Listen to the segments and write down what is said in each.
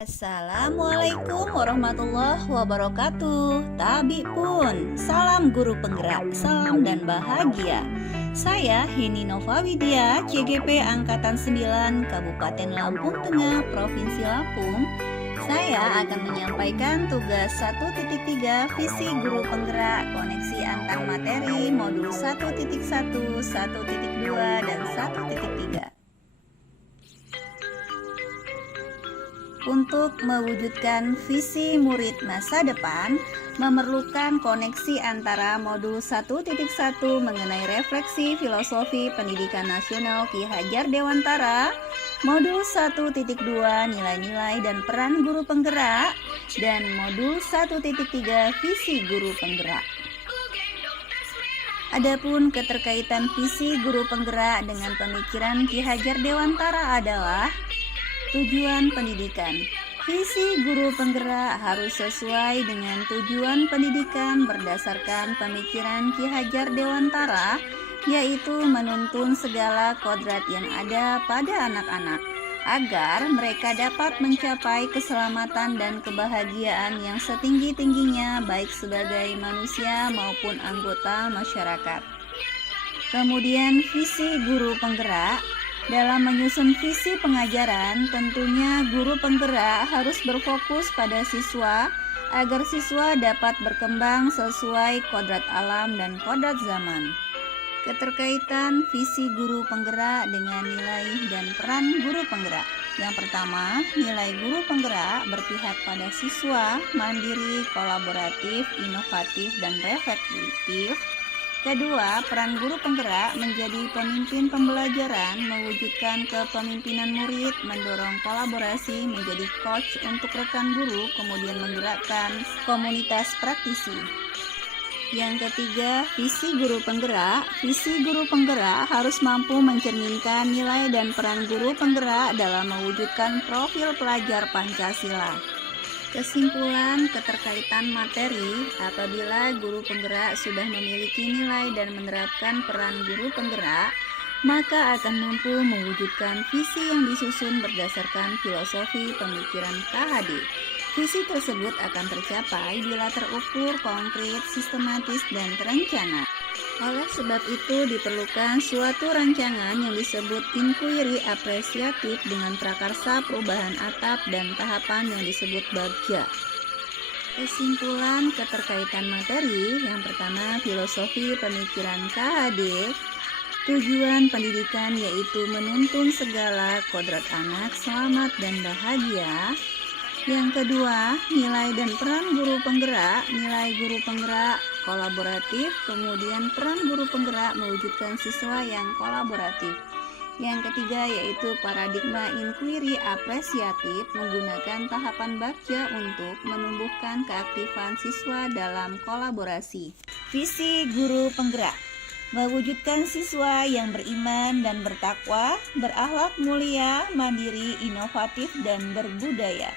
Assalamualaikum warahmatullahi wabarakatuh. Tabi pun, salam guru penggerak, salam dan bahagia. Saya Heni Nova Widya, CGP Angkatan 9, Kabupaten Lampung Tengah, Provinsi Lampung. Saya akan menyampaikan tugas 1.3 visi guru penggerak koneksi antar materi modul 1.1, 1.2, dan 1.3. Untuk mewujudkan visi murid masa depan, memerlukan koneksi antara modul 1.1 mengenai refleksi filosofi pendidikan nasional Ki Hajar Dewantara, modul 1.2 nilai-nilai dan peran guru penggerak, dan modul 1.3 visi guru penggerak. Adapun keterkaitan visi guru penggerak dengan pemikiran Ki Hajar Dewantara adalah tujuan pendidikan. Visi guru penggerak harus sesuai dengan tujuan pendidikan berdasarkan pemikiran Ki Hajar Dewantara, yaitu menuntun segala kodrat yang ada pada anak-anak agar mereka dapat mencapai keselamatan dan kebahagiaan yang setinggi-tingginya baik sebagai manusia maupun anggota masyarakat. Kemudian visi guru penggerak. Dalam menyusun visi pengajaran, tentunya guru penggerak harus berfokus pada siswa agar siswa dapat berkembang sesuai kodrat alam dan kodrat zaman. Keterkaitan visi guru penggerak dengan nilai dan peran guru penggerak. Yang pertama, nilai guru penggerak berpihak pada siswa, mandiri, kolaboratif, inovatif, dan reflektif. Kedua, peran guru penggerak menjadi pemimpin pembelajaran, mewujudkan kepemimpinan murid, mendorong kolaborasi, menjadi coach untuk rekan guru, kemudian menggerakkan komunitas praktisi. Yang ketiga, visi guru penggerak. Visi guru penggerak harus mampu mencerminkan nilai dan peran guru penggerak dalam mewujudkan profil pelajar Pancasila. Kesimpulan keterkaitan materi, apabila guru penggerak sudah memiliki nilai dan menerapkan peran guru penggerak, maka akan mampu mewujudkan visi yang disusun berdasarkan filosofi pemikiran KHD. Visi tersebut akan tercapai bila terukur, konkret, sistematis, dan terencana. Oleh sebab itu diperlukan suatu rancangan yang disebut inquiry apresiatif dengan prakarsa perubahan atap dan tahapan yang disebut bagja. Kesimpulan keterkaitan materi, yang pertama filosofi pemikiran KHD. Tujuan pendidikan yaitu menuntun segala kodrat anak selamat dan bahagia. Yang kedua, nilai dan peran guru penggerak. Nilai guru penggerak kolaboratif, kemudian peran guru penggerak mewujudkan siswa yang kolaboratif. Yang ketiga yaitu paradigma inquiry apresiatif, menggunakan tahapan bagja untuk menumbuhkan keaktifan siswa dalam kolaborasi. Visi guru penggerak mewujudkan siswa yang beriman dan bertakwa, berakhlak mulia, mandiri, inovatif, dan berbudaya.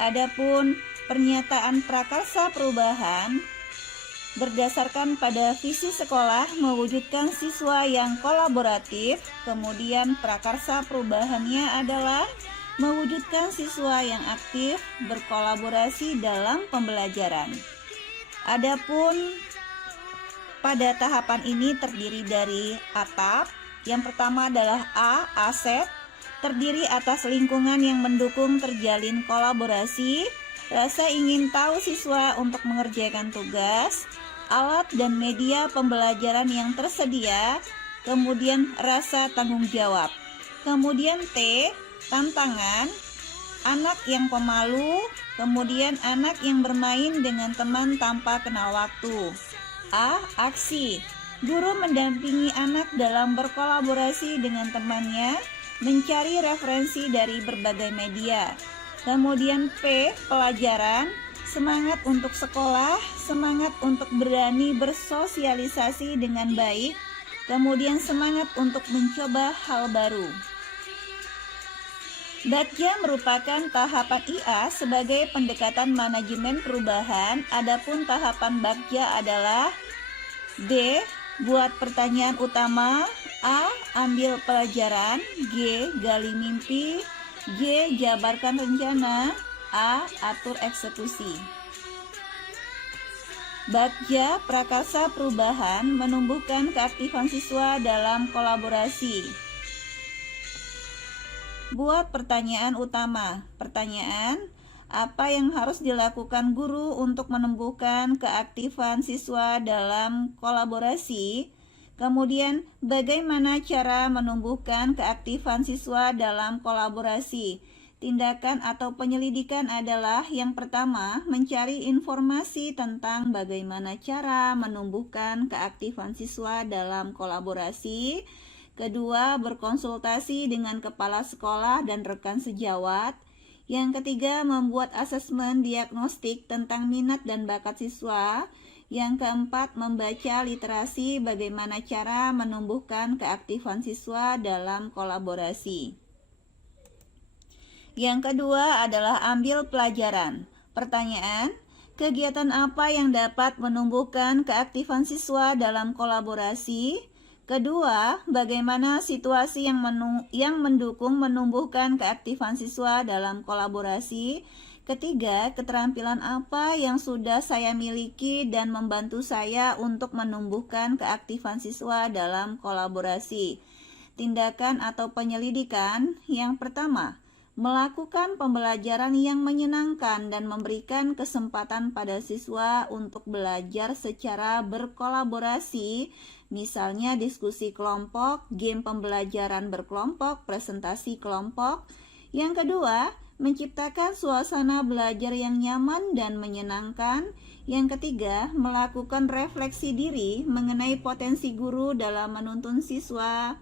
Adapun pernyataan prakarsa perubahan berdasarkan pada visi sekolah mewujudkan siswa yang kolaboratif, kemudian prakarsa perubahannya adalah mewujudkan siswa yang aktif berkolaborasi dalam pembelajaran. Adapun pada tahapan ini terdiri dari atap. Yang pertama adalah A, aset, terdiri atas lingkungan yang mendukung terjalin kolaborasi, rasa ingin tahu siswa untuk mengerjakan tugas, alat dan media pembelajaran yang tersedia, kemudian rasa tanggung jawab. Kemudian T, tantangan, anak yang pemalu, kemudian anak yang bermain dengan teman tanpa kenal waktu. A, aksi, guru mendampingi anak dalam berkolaborasi dengan temannya, mencari referensi dari berbagai media. Kemudian P, pelajaran, semangat untuk sekolah, semangat untuk berani bersosialisasi dengan baik, kemudian semangat untuk mencoba hal baru. Bagja merupakan tahapan IA sebagai pendekatan manajemen perubahan, adapun tahapan Bagja adalah B, buat pertanyaan utama, A, ambil pelajaran, G, gali mimpi, J. Jabarkan rencana. A. Atur eksekusi. Bagja prakarsa perubahan menumbuhkan keaktifan siswa dalam kolaborasi. Buat pertanyaan utama. Pertanyaan, apa yang harus dilakukan guru untuk menumbuhkan keaktifan siswa dalam kolaborasi? Kemudian, bagaimana cara menumbuhkan keaktifan siswa dalam kolaborasi? Tindakan atau penyelidikan adalah yang pertama, mencari informasi tentang bagaimana cara menumbuhkan keaktifan siswa dalam kolaborasi. Kedua, berkonsultasi dengan kepala sekolah dan rekan sejawat. Yang ketiga, membuat asesmen diagnostik tentang minat dan bakat siswa. Yang keempat, membaca literasi bagaimana cara menumbuhkan keaktifan siswa dalam kolaborasi. Yang kedua adalah ambil pelajaran. Pertanyaan, kegiatan apa yang dapat menumbuhkan keaktifan siswa dalam kolaborasi? Kedua, bagaimana situasi yang mendukung menumbuhkan keaktifan siswa dalam kolaborasi? Ketiga, keterampilan apa yang sudah saya miliki dan membantu saya untuk menumbuhkan keaktifan siswa dalam kolaborasi? Tindakan atau penyelidikan. Yang pertama, melakukan pembelajaran yang menyenangkan dan memberikan kesempatan pada siswa untuk belajar secara berkolaborasi, misalnya diskusi kelompok, game pembelajaran berkelompok, presentasi kelompok. Yang kedua, menciptakan suasana belajar yang nyaman dan menyenangkan. Yang ketiga, melakukan refleksi diri mengenai potensi guru dalam menuntun siswa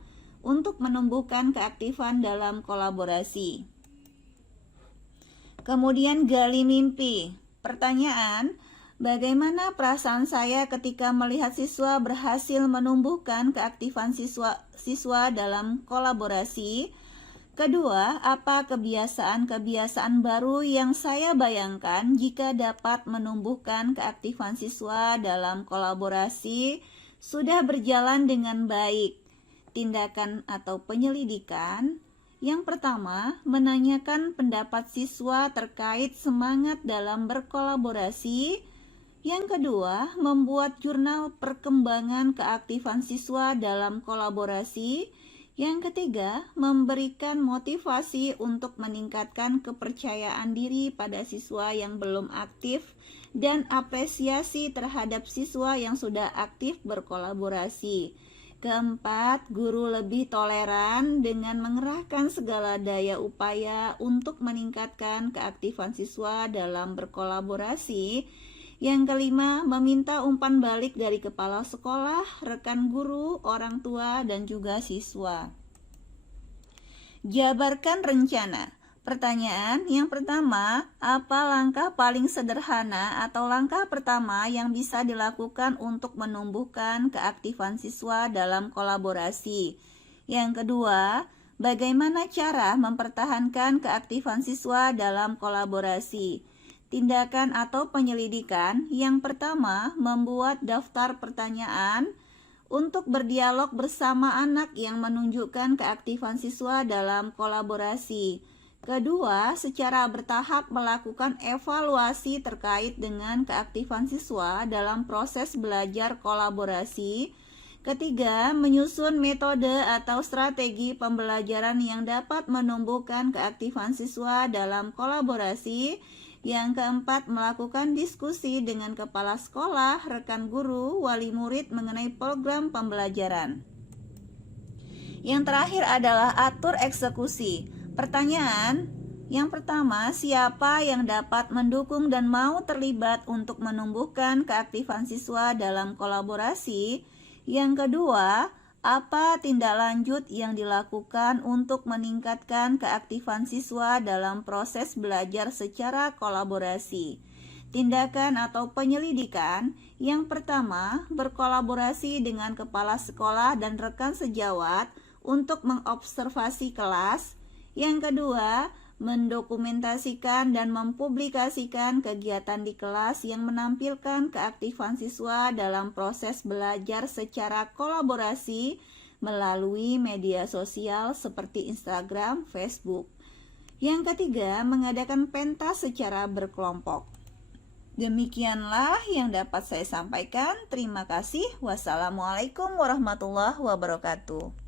untuk menumbuhkan keaktifan dalam kolaborasi. Kemudian gali mimpi. Pertanyaan, bagaimana perasaan saya ketika melihat siswa berhasil menumbuhkan keaktifan siswa dalam kolaborasi? Kedua, apa kebiasaan-kebiasaan baru yang saya bayangkan jika dapat menumbuhkan keaktifan siswa dalam kolaborasi sudah berjalan dengan baik? Tindakan atau penyelidikan. Yang pertama, menanyakan pendapat siswa terkait semangat dalam berkolaborasi. Yang kedua, membuat jurnal perkembangan keaktifan siswa dalam kolaborasi. Yang ketiga, memberikan motivasi untuk meningkatkan kepercayaan diri pada siswa yang belum aktif dan apresiasi terhadap siswa yang sudah aktif berkolaborasi. Keempat, guru lebih toleran dengan mengerahkan segala daya upaya untuk meningkatkan keaktifan siswa dalam berkolaborasi. Yang kelima, meminta umpan balik dari kepala sekolah, rekan guru, orang tua, dan juga siswa. Jabarkan rencana. Pertanyaan yang pertama, apa langkah paling sederhana atau langkah pertama yang bisa dilakukan untuk menumbuhkan keaktifan siswa dalam kolaborasi? Yang kedua, bagaimana cara mempertahankan keaktifan siswa dalam kolaborasi? Tindakan atau penyelidikan. Yang pertama, membuat daftar pertanyaan untuk berdialog bersama anak yang menunjukkan keaktifan siswa dalam kolaborasi. Kedua, secara bertahap melakukan evaluasi terkait dengan keaktifan siswa dalam proses belajar kolaborasi. Ketiga, menyusun metode atau strategi pembelajaran yang dapat menumbuhkan keaktifan siswa dalam kolaborasi. Yang keempat, melakukan diskusi dengan kepala sekolah, rekan guru, wali murid mengenai program pembelajaran. Yang terakhir adalah atur eksekusi. Pertanyaan yang pertama, siapa yang dapat mendukung dan mau terlibat untuk menumbuhkan keaktifan siswa dalam kolaborasi? Yang kedua, apa tindak lanjut yang dilakukan untuk meningkatkan keaktifan siswa dalam proses belajar secara kolaborasi? Tindakan atau penyelidikan. Yang pertama, berkolaborasi dengan kepala sekolah dan rekan sejawat untuk mengobservasi kelas. Yang kedua, mendokumentasikan dan mempublikasikan kegiatan di kelas yang menampilkan keaktifan siswa dalam proses belajar secara kolaborasi melalui media sosial seperti Instagram, Facebook. Yang ketiga, mengadakan pentas secara berkelompok. Demikianlah yang dapat saya sampaikan. Terima kasih. Wassalamualaikum warahmatullahi wabarakatuh.